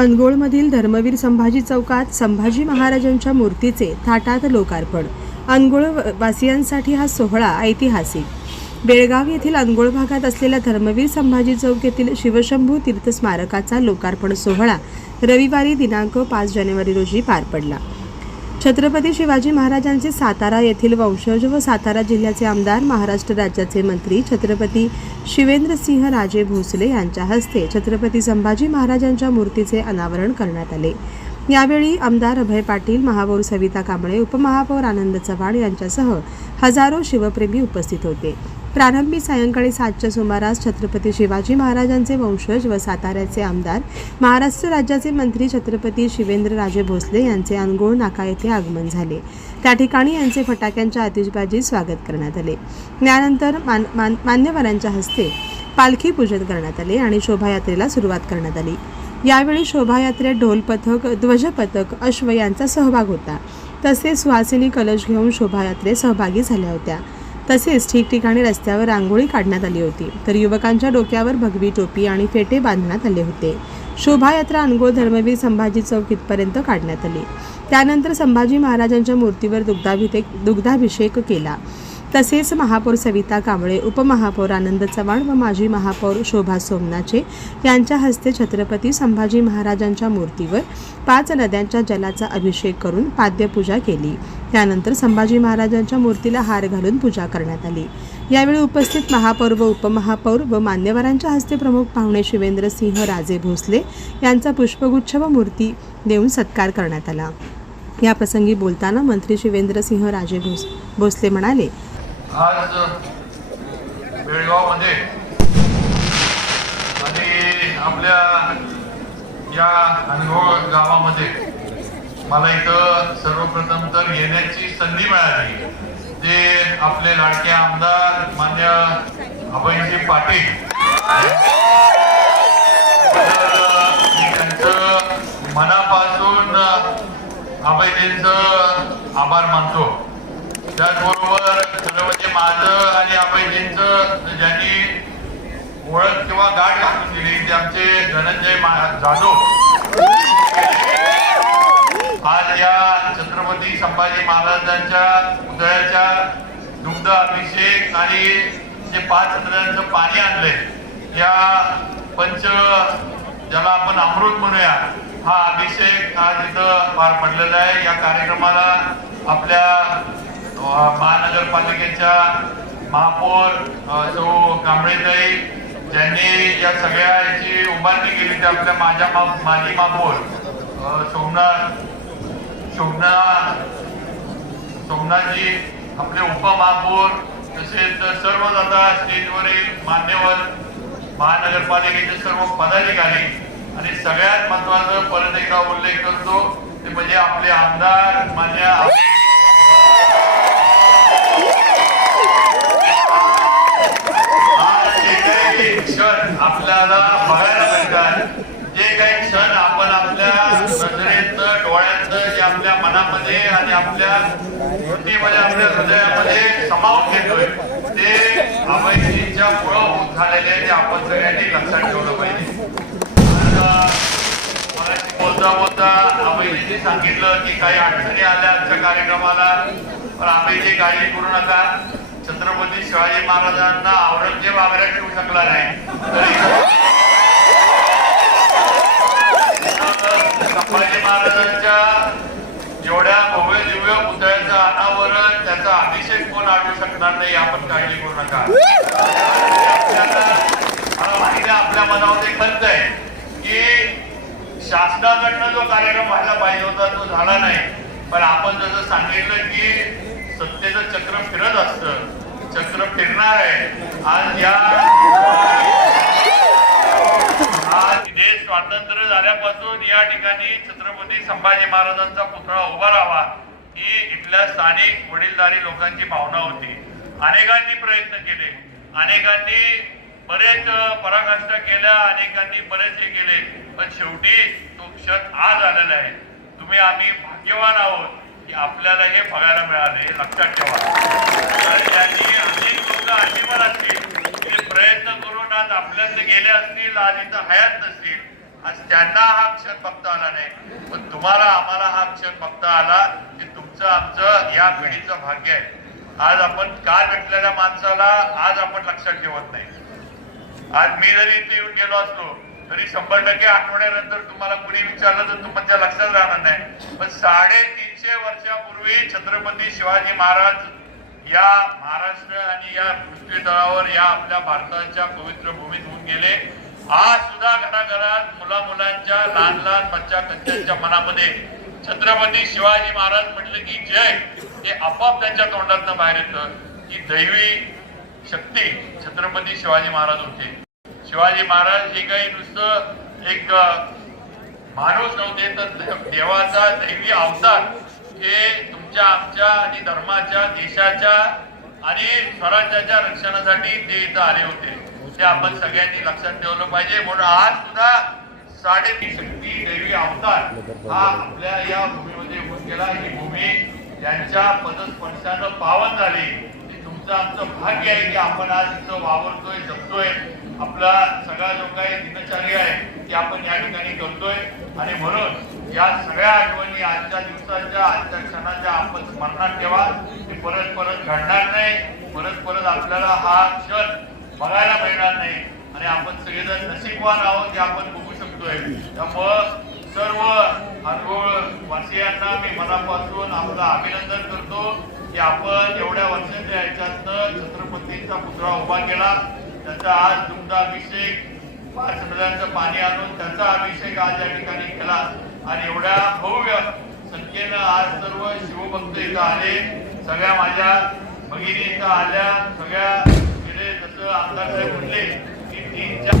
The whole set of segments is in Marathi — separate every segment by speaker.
Speaker 1: अनगोळमधील धर्मवीर संभाजी चौकात संभाजी महाराजांच्या मूर्तीचे थाटात लोकार्पण. अनगोळ वासियांसाठी हा सोहळा ऐतिहासिक. बेळगाव येथील अनगोळ भागात असलेल्या धर्मवीर संभाजी चौक येथील शिवशंभू तीर्थ स्मारकाचा लोकार्पण सोहळा रविवारी दिनांक पाच जानेवारी रोजी पार पडला. छत्रपती शिवाजी महाराजांचे सातारा येथील वंशज व सातारा जिल्ह्याचे आमदार महाराष्ट्र राज्याचे मंत्री छत्रपती शिवेंद्रसिंह राजे भोसले यांच्या हस्ते छत्रपती संभाजी महाराजांच्या मूर्तीचे अनावरण करण्यात आले. यावेळी आमदार अभय पाटील महापौर सविता कांबळे उपमहापौर आनंद चव्हाण यांच्यासह हजारो शिवप्रेमी उपस्थित होते. प्रारंभी सायंकाळी सातच्या सुमारास छत्रपती शिवाजी महाराजांचे वंशज व साताऱ्याचे आमदार महाराष्ट्र राज्याचे मंत्री छत्रपती शिवेंद्रराजे भोसले यांचे अनगोळ नाका येथे आगमन झाले. त्या ठिकाणी यांचे फटाक्यांच्या आतिषबाजीत स्वागत करण्यात आले. त्यानंतर मान, मान मान्यवरांच्या हस्ते पालखी पूजन करण्यात आले आणि शोभायात्रेला सुरुवात करण्यात आली. यावेळी शोभायात्रेत ढोल पथक ध्वज पथक अश्व यांचा सहभाग होता. तसेच सुहासिनी कलश घेऊन शोभायात्रेत सहभागी झाल्या होत्या. तसेच ठिकठिकाणी रस्त्यावर रांगोळी काढण्यात आली होती. तर युवकांच्या डोक्यावर भगवी टोपी आणि फेटे बांधण्यात आले होते. शोभायात्रा अनगोळ धर्मवीर संभाजी चौक इथपर्यंत काढण्यात आली. त्यानंतर संभाजी महाराजांच्या मूर्तीवर दुग्धाभिषेक दुग्धाभिषेक केला. तसेच महापौर सविता कांबळे उपमहापौर आनंद चव्हाण व माजी महापौर शोभा सोमनाचे यांच्या हस्ते छत्रपती संभाजी महाराजांच्या मूर्तीवर पाच नद्यांच्या जलाचा अभिषेक करून पाद्यपूजा केली. त्यानंतर संभाजी महाराजांच्या मूर्तीला हार घालून पूजा करण्यात आली. यावेळी उपस्थित महापौर व उपमहापौर व मान्यवरांच्या हस्ते प्रमुख पाहुणे शिवेंद्र सिंह राजे भोसले यांचा पुष्पगुच्छ व मूर्ती देऊन सत्कार करण्यात आला. याप्रसंगी बोलताना मंत्री शिवेंद्रसिंह राजे भोस भोसले म्हणाले
Speaker 2: आज बेळगावमध्ये आणि आपल्या या अनगोळ गावामध्ये मला इथं सर्वप्रथम तर येण्याची संधी मिळाली. ते आपले लाडके आमदार मान्य अभयजी पाटील. त्यांचं मनापासून अभयजींचं आभार मानतो. त्याचबरोबर खरं म्हणजे माझं आणि अभयजींचं ज्यांनी ओळख किंवा गाठ घालून दिली ते आमचे धनंजय जाधव. आज या छत्रपती संभाजी महाराजांच्या उदयाच्या दुग्ध अभिषेक आणि जे पाच हजारांचं पाणी आणलंय या पंच ज्याला आपण अमृत म्हणूया हा अभिषेक आज इथं पार पडलेला आहे. या कार्यक्रमाला आपल्या महानगरपालिकेच्या महापौर जो कांबळेताई ज्यांनी या सगळ्या याची उभारणी केली ते आपल्या माझ्या मा- माजी महापौर सोमनाथ सोमनाथ सोमनाथजी आपले उपमहापौर तसेच सर्व आता स्टेजवरील मान्यवर महानगरपालिकेचे सर्व पदाधिकारी आणि सगळ्यात महत्वाचं परत एकदा उल्लेख करतो ते म्हणजे आपले आमदार मान्य आज जे काही क्षण आपल्याला बघायला मिळतात जे काही क्षण आपण आपल्या नजरेत डोळ्यात जे आपल्या मनामध्ये आणि आपल्या वृत्तीमध्ये आपल्या हृदयामध्ये समावून घेतोय. ते अभयजींच्या मुळे होत झालेले ते आपण सगळ्यांनी लक्षात ठेवलं पाहिजे. बोलता बोलता अभयजींनी सांगितलं की काही अडचणी आल्या आजच्या कार्यक्रमाला पण अभयजी काळजी करू नका छत्रपती शिवाजी महाराजांना औरंगजेब आग्र्यात ठेवू शकला नाही. संभाजी महाराजांच्या जेवढ्या अनावरण त्याचा अभिषेक कोण आढळू शकणार नाही आपण काळजी करू नका. मला माहिती आपल्या मनामध्ये खंत आहे की शासनाकडनं जो कार्यक्रम व्हायला पाहिजे होता तो झाला नाही. पण आपण जसं सांगितलं की सत्तेचं चक्र फिरत असतं चक्र फिरणार आहे. आज या आज देश स्वातंत्र्य झाल्यापासून या ठिकाणी छत्रपती संभाजी महाराजांचा पुतळा उभा राहावा. ही इथल्या स्थानिक वडीलधारी लोकांची भावना होती. अनेकांनी प्रयत्न केले. अनेकांनी बरेच पराकाष्ठा केल्या अनेकांनी बरेच हे केले. पण शेवटी तो क्षण आज आलेला आहे. तुम्ही आम्ही भाग्यवान आहोत की आपल्याला हे बघायला मिळाले हे लक्षात ठेवा. तर यांनी अनेक लोक अशी पण असतील ते प्रयत्न करून आज आपल्यातले गेले असतील आज इथं हयात नसतील आज त्यांना हा क्षण बघता आला नाही. पण तुम्हाला आम्हाला हा क्षण बघता आला की तुमचं आमचं या पिढीचं भाग्य आहे. आज आपण काल भेटलेल्या माणसाला आज आपण लक्षात ठेवत नाही. आज मी जरी इथे येऊन गेलो असलो तरी शंभर टक्के आठवड्यानंतर तुम्हाला कुणी विचारलं तर तुमच्या लक्षात राहणार नाही. पण साडेतीनशे वर्षापूर्वी छत्रपती शिवाजी महाराज या महाराष्ट्र आणि या पृथ्वीतळावर या आपल्या भारताच्या पवित्र भूमीत होऊन गेले. आज सुद्धा घराघरात मुला मुलांच्या लहान लहान बच्चा कच्च्यांच्या मनामध्ये छत्रपती शिवाजी महाराज म्हटलं की जय. हे आपोआप त्यांच्या तोंडातनं बाहेर येतं. की दैवी शक्ती छत्रपती शिवाजी महाराज होते. शिवाजी महाराज हे काही नुसतं एक माणूस नव्हते तर देवाचा दैवी अवतार हे तुमच्या आमच्या आणि धर्माच्या देशाच्या आणि स्वराज्याच्या रक्षणासाठी ते इथं आले होते. ते आपण सगळ्यांनी लक्षात ठेवलं पाहिजे. म्हणून आज सुद्धा साडेतीन शक्ती दैवी अवतार हा आपल्या या भूमीमध्ये होऊन गेला. ही भूमी यांच्या पदस्पर्शानं पावन झाली. ही तुमचं आमचं भाग्य आहे की आपण आज इथं वावरतोय जगतोय. आपला सगळा जो काही दिनचर्या आहे ती आपण या ठिकाणी करतोय. आणि म्हणून या सगळ्या आठवणी आजच्या दिवसाच्या आजच्या क्षणाच्या आपण स्मरणात ठेवा. ते परत परत घडणार नाही. परत परत आपल्याला हा क्षण बघायला मिळणार नाही. आणि आपण सगळेजण नशीबवान आहोत हे आपण बघू शकतोय. त्यामुळं सर्व हरगोळ वासियांना मी मनापासून आपलं अभिनंदन करतो की आपण एवढ्या वर्षाच्या ह्याच्यातनं छत्रपतींचा पुतळा उभा केला. त्याचा आज दुग्धाभिषेक पाच नद्यांचं पाणी आणून त्याचा अभिषेक आज या ठिकाणी केला. आणि एवढ्या भव्य संख्येनं आज सर्व शिवभक्त इथं आले. सगळ्या माझ्या भगिनी इथं आल्या. सगळ्या जसं आमदार साहेब म्हणले तीन चार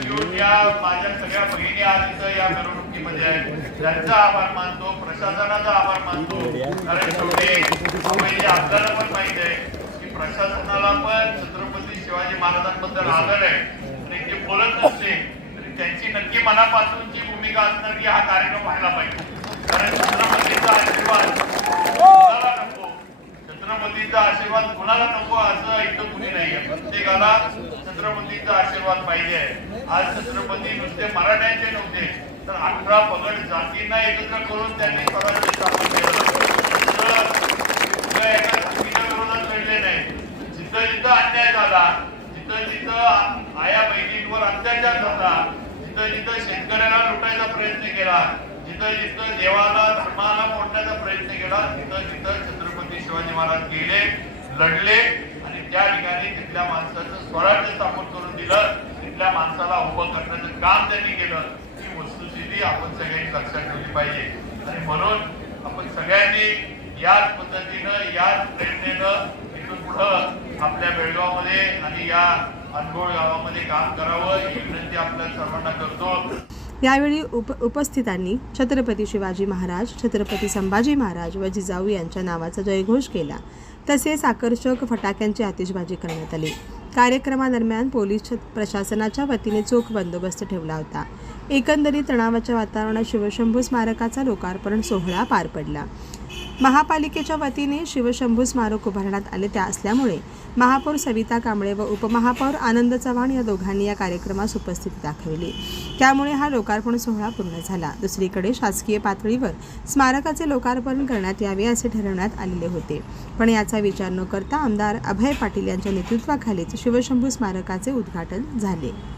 Speaker 2: घेऊन या माझ्या सगळ्या आज इथं या मिरवणुकीमध्ये आहेत. त्यांचा आभार मानतो प्रशासनाचा आभार मानतो. कारण शेवटी म्हणजे आपल्याला पण माहीत आहे की प्रशासनाला पण छत्रपती शिवाजी महाराजांबद्दल आदर आहे. आणि ते बोलत नसले तरी त्यांची नक्की मनापासूनची भूमिका असणार की हा कार्यक्रम व्हायला पाहिजे कारण छत्रपतीचा आशीर्वाद कुणाला नको छत्रपतीचा आशीर्वाद कुणाला नको असं इथं कुणी नाहीये प्रत्येकाला छत्रपतीचा आशीर्वाद पाहिजे आहे आज छत्रपती नुसते मराठ्यांचे नव्हते तर पगड जातींना एकत्र करून त्यांनी स्वराज्य स्थापन केलं नुसतं एका चुकीच्या विरोधात लढले नाही. जिथं जिथं अन्याय झाला जिथं जिथं आया बहिणींवर अत्याचार झाला जिथं जिथं शेतकऱ्याला लुटायचा प्रयत्न केला जिथं जिथं देवाला धर्माला मोडण्याचा प्रयत्न केला तिथं तिथं छत्रपती शिवाजी महाराज गेले लढले आणि त्या ठिकाणी तिथल्या माणसाचं स्वराज्य स्थापन करून दिलं. तिथल्या माणसाला उभं करण्याचं काम त्यांनी केलं. ही आपण सगळ्यांनी लक्षात ठेवली पाहिजे. आणि म्हणून आपण सगळ्यांनी याच पद्धतीनं याच प्रेरणेनं इथून पुढं आपल्या बेळगावमध्ये आणि या अनगोळ गावामध्ये काम करावं ही विनंती आपल्या सर्वांना करतो.
Speaker 1: यावेळी उप उपस्थितांनी छत्रपती शिवाजी महाराज छत्रपती संभाजी महाराज व जिजाऊ यांच्या नावाचा जयघोष केला. तसेच आकर्षक फटाक्यांची आतिषबाजी करण्यात आली. कार्यक्रमादरम्यान पोलीस प्रशासनाच्या वतीने चोख बंदोबस्त ठेवला होता. एकंदरीत तणावाच्या वातावरणात शिवशंभू स्मारकाचा लोकार्पण सोहळा पार पडला. महापालिकेच्या वतीने शिवशंभू स्मारक उभारण्यात आले त्या असल्यामुळे महापौर सविता कांबळे व उपमहापौर आनंद चव्हाण या दोघांनी या कार्यक्रमास उपस्थिती दाखवली. त्यामुळे हा लोकार्पण सोहळा पूर्ण झाला. दुसरीकडे शासकीय पातळीवर स्मारकाचे लोकार्पण करण्यात यावे असे ठरवण्यात आलेले होते. पण याचा विचार न करता आमदार अभय पाटील यांच्या नेतृत्वाखालीच शिवशंभू स्मारकाचे उद्घाटन झाले.